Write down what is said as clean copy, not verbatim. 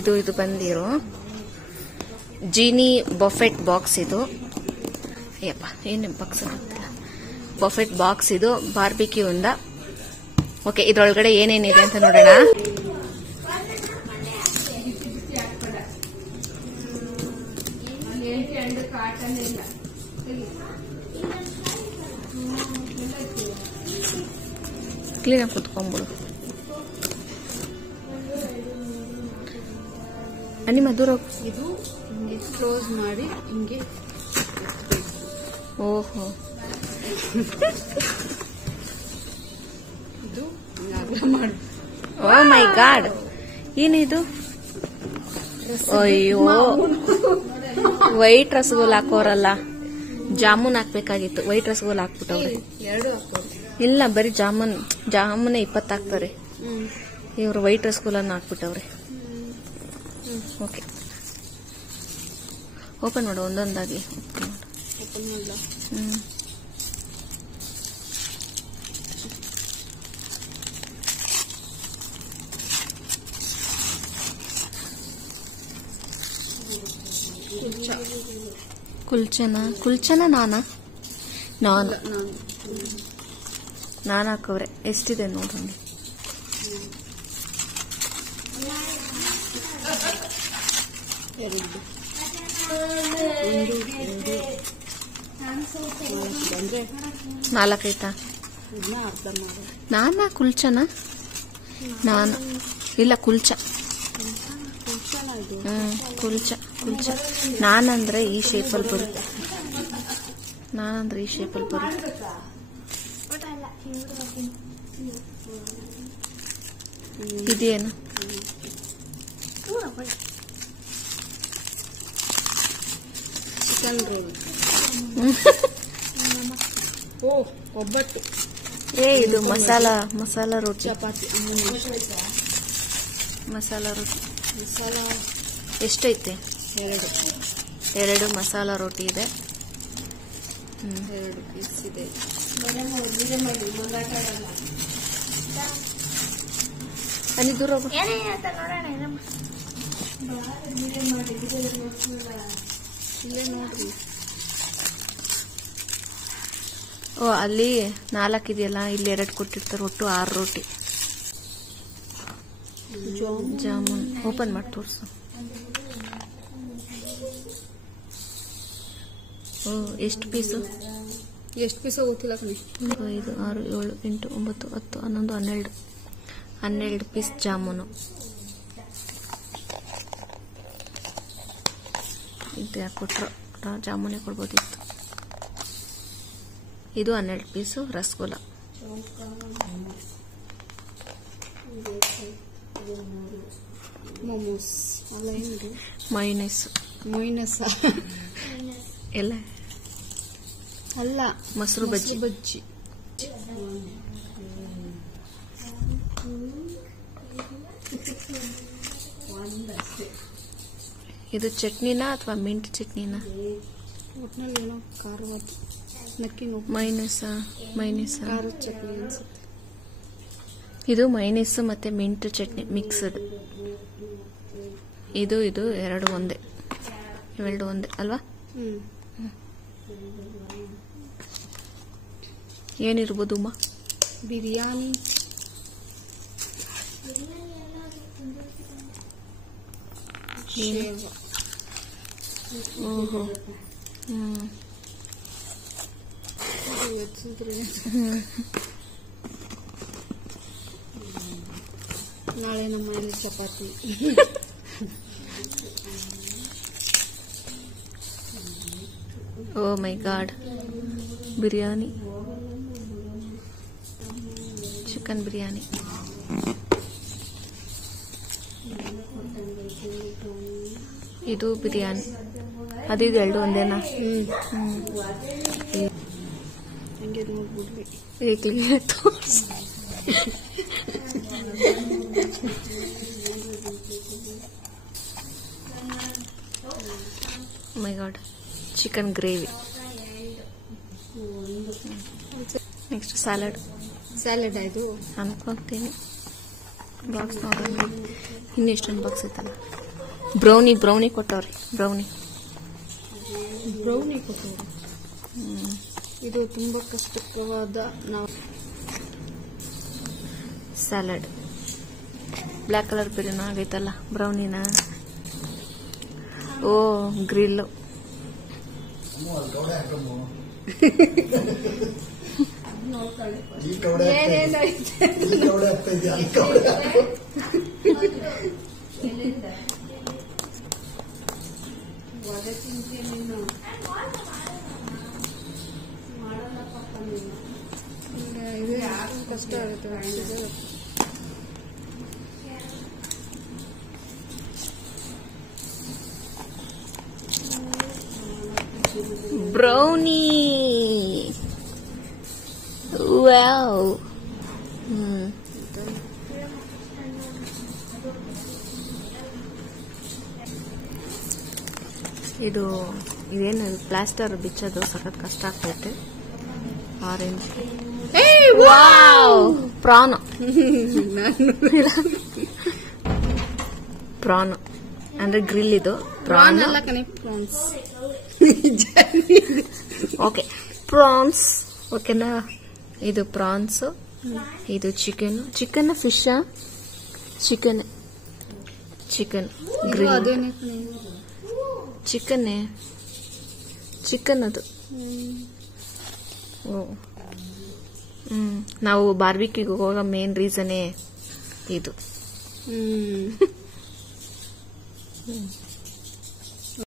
ಇದು ಬಂದಿರೋ Jeeni Buffett box. ಇದು ಅಯ್ಯಪ್ಪ ಏನು ಬಾಕ್ಸ್ ಗೊತ್ತಿಲ್ಲ. ಬಫೆಟ್ ಬಾಕ್ಸ್ ಇದು ಬಾರ್ಬಿಕ್ಯೂ ಇಂದ. ಓಕೆ, ಇದ್ರೊಳಗಡೆ ಏನೇನಿದೆ ಅಂತ ನೋಡೋಣ. ಕ್ಲೀನಾಗಿ ಕುತ್ಕೊಂಡ್ಬಿಡು. ಅನಿ ಮಧುರ ಇದು ಕ್ಲೋಸ್ ಮಾಡಿ ಹಿಂಗೆ. ಓಹೋ, ಇದು ಮಾಡಿ. ಓ ಮೈ ಗಾಡ್, ಏನಿದು? ಅಯ್ಯೋ, ವೈಟ್ ರಸಗೋಲ ಹಾಕೋರಲ್ಲ, ಜಾಮೂನ್ ಹಾಕ್ಬೇಕಾಗಿತ್ತು. ವೈಟ್ ರಸಗೋಲ ಹಾಕ್ಬಿಟ್ಟವ್ರೆ. ಎರಡು ಹಾಕೋದು ಇಲ್ಲ, ಬರೀ ಜಾಮೂನ್ 20 ಹಾಕ್ತಾರೆ. ಇವರು ವೈಟ್ ರಸಗೋಲನ್ನ ಹಾಕ್ಬಿಟ್ಟವ್ರೆ. ಓಕೆ, ಓಪನ್ ಮಾಡು ಒಂದೊಂದಾಗಿ. ಓಪನ್ ಮಾಡಲ್ಲ. ಕುಲ್ಚನ ನಾನು ಹಾಕವ್ರೆ. ಎಷ್ಟಿದೆ ನೋಡ್ರಿ. ನಾಲ್ಕೈತಾ? ನಾನಾ ಕುಲ್ಚನ? ನಾನು ಇಲ್ಲ, ಕುಲ್ಚ. ಕುಲ್ಚ. ನಾನಂದ್ರೆ ಈ ಶೇಪಲ್ಲಿ ಬರುತ್ತೆ. ಇದೇನು? Chicken gravy. ಓ, ಒಬ್ಬಟ್ಟು. ಇದು ಮಸಾಲಾ ರೋಟಿ. ಚಪಾತಿ. ಮಸಾಲಾ ರೋಟಿ. ಎಷ್ಟೈತೆ? 2 ಮಸಾಲಾ ರೋಟಿ ಇದೆ. 2 ಪೀಸ್ ಇದೆ. ಅಲ್ಲಿ ದೂರ ಹೋಗು. ಇಲ್ಲೇ ನೋಡ್ರಿ. ಓ, ಅಲ್ಲಿ 4 ಇದೆಯಲ್ಲ, ಇಲ್ಲಿ 2 ಕೊಟ್ಟಿರ್ತಾರೆ. ಒಟ್ಟು 6 ರೋಟಿ. ಜಾಮೂನ್ ಓಪನ್ ಮಾಡಿ ತೋರಿಸು. ಓ, ಎಷ್ಟು ಪೀಸು ಗೊತ್ತಿಲ್ಲ ಕಣೆ. 5, 6, 7, 8, 9, 10, 11, 12 ಪೀಸ್ ಜಾಮೂನು. ಇದು ಯಾಕೆ ಕೊಟ್ರು? ಜಾಮೂನೇ ಕೊಡ್ಬೋದಿತ್ತು. ಇದು 12 ಪೀಸು ರಸಗೋಲ. ಮೋಮೋಸ್ ಅಲ್ಲ, ಏನಿದೆ? ಮೈನಸ್ ಎಲ್ಲ ಅಲ್ಲ, ಮೊಸರು ಬಜ್ಜಿ. ಇದು ಚಟ್ನಿನಾ ಅಥವಾ ಮಿಂಟ್ ಚಟ್ನಿನಾ? ಒಟ್ಟಿನಲ್ಲಿ ಏನೋ ಖಾರವಾದ ಮೈನಸ್ ಖಾರದ ಚಟ್ನಿ ಅನ್ಸುತ್ತೆ. ಇದು ಮೈನಸ್ ಮತ್ತೆ ಮಿಂಟ್ ಚಟ್ನಿ ಮಿಕ್ಸ್ಡ್. ಇದು 2 ಒಂದೇ. ಇವೆರಡು ಒಂದೇ ಅಲ್ವಾ? ಏನಿರ್ಬೋದು ಅಮ್ಮ? ಬಿರಿಯಾನಿ. ಓಹೋ, ನಾಳೆ ನಮ್ಮ ಮನೇಲಿ chapati. Oh my god, biryani, chicken biryani. ಇದು ಬಿರಿಯಾನಿ. ಅದು 2 ಒಂದೇನಾ? ಹಂಗೆ ನೋಡ್ಬಿಡ್ವಿ. My god, chicken gravy. Next salad ಇದು ಅನ್ಕೊಂತೀನಿ. ಬಾಕ್ಸ್ ನೋಡೋಣ ಇನ್ನು ಎಷ್ಟೊಂದು ಬಾಕ್ಸ್ ಐತಲ್ಲ. ಬ್ರೌನಿ ಕೊಟ್ಟವ್ರಿ. ಬ್ರೌನಿ ಕೊಟ್ಟವರು. ಇದು ತುಂಬಾ ಕಷ್ಟಕರವಾದ ನಾವು ಸ್ಯಾಲಡ್. ಬ್ಲ್ಯಾಕ್ ಕಲರ್ ಬಿರಿಯಾನಿ ಆಗೈತಲ್ಲ ಬ್ರೌನಿನ. Oh grill. ಇದು ಕಷ್ಟ ಆಗುತ್ತೆ. ಬ್ರೌನಿ. ವಾವ್. ಇದೇನು ಪ್ಲಾಸ್ಟರ್ ಬಿಚ್ಚೋದು ಸಖತ್ ಕಷ್ಟ ಆಗ್ತೈತೆ. ಆರೆಂಜ್. ವಾವ್. ಪ್ರಾನ್ ಅಂದ್ರೆ ಗ್ರಿಲ್. ಇದು ಪ್ರಾನ್ ಅಲ್ಲ ಕಣೆ, ಪ್ರಾನ್ಸ್. Okay prawns. ಓಕೆನಾ. ಇದು ಪ್ರಾನ್ಸ್. ಇದು ಚಿಕನ್ ಫಿಶ್. Chicken grill. ಅದೇನೆ ಚಿಕನ್ ಅದು. ಓ ನಾವು ಬಾರ್ಬಿಕ್ಯೂಗೆ ಹೋಗೋ ಮೇನ್ ರೀಸನೇ ಇದು.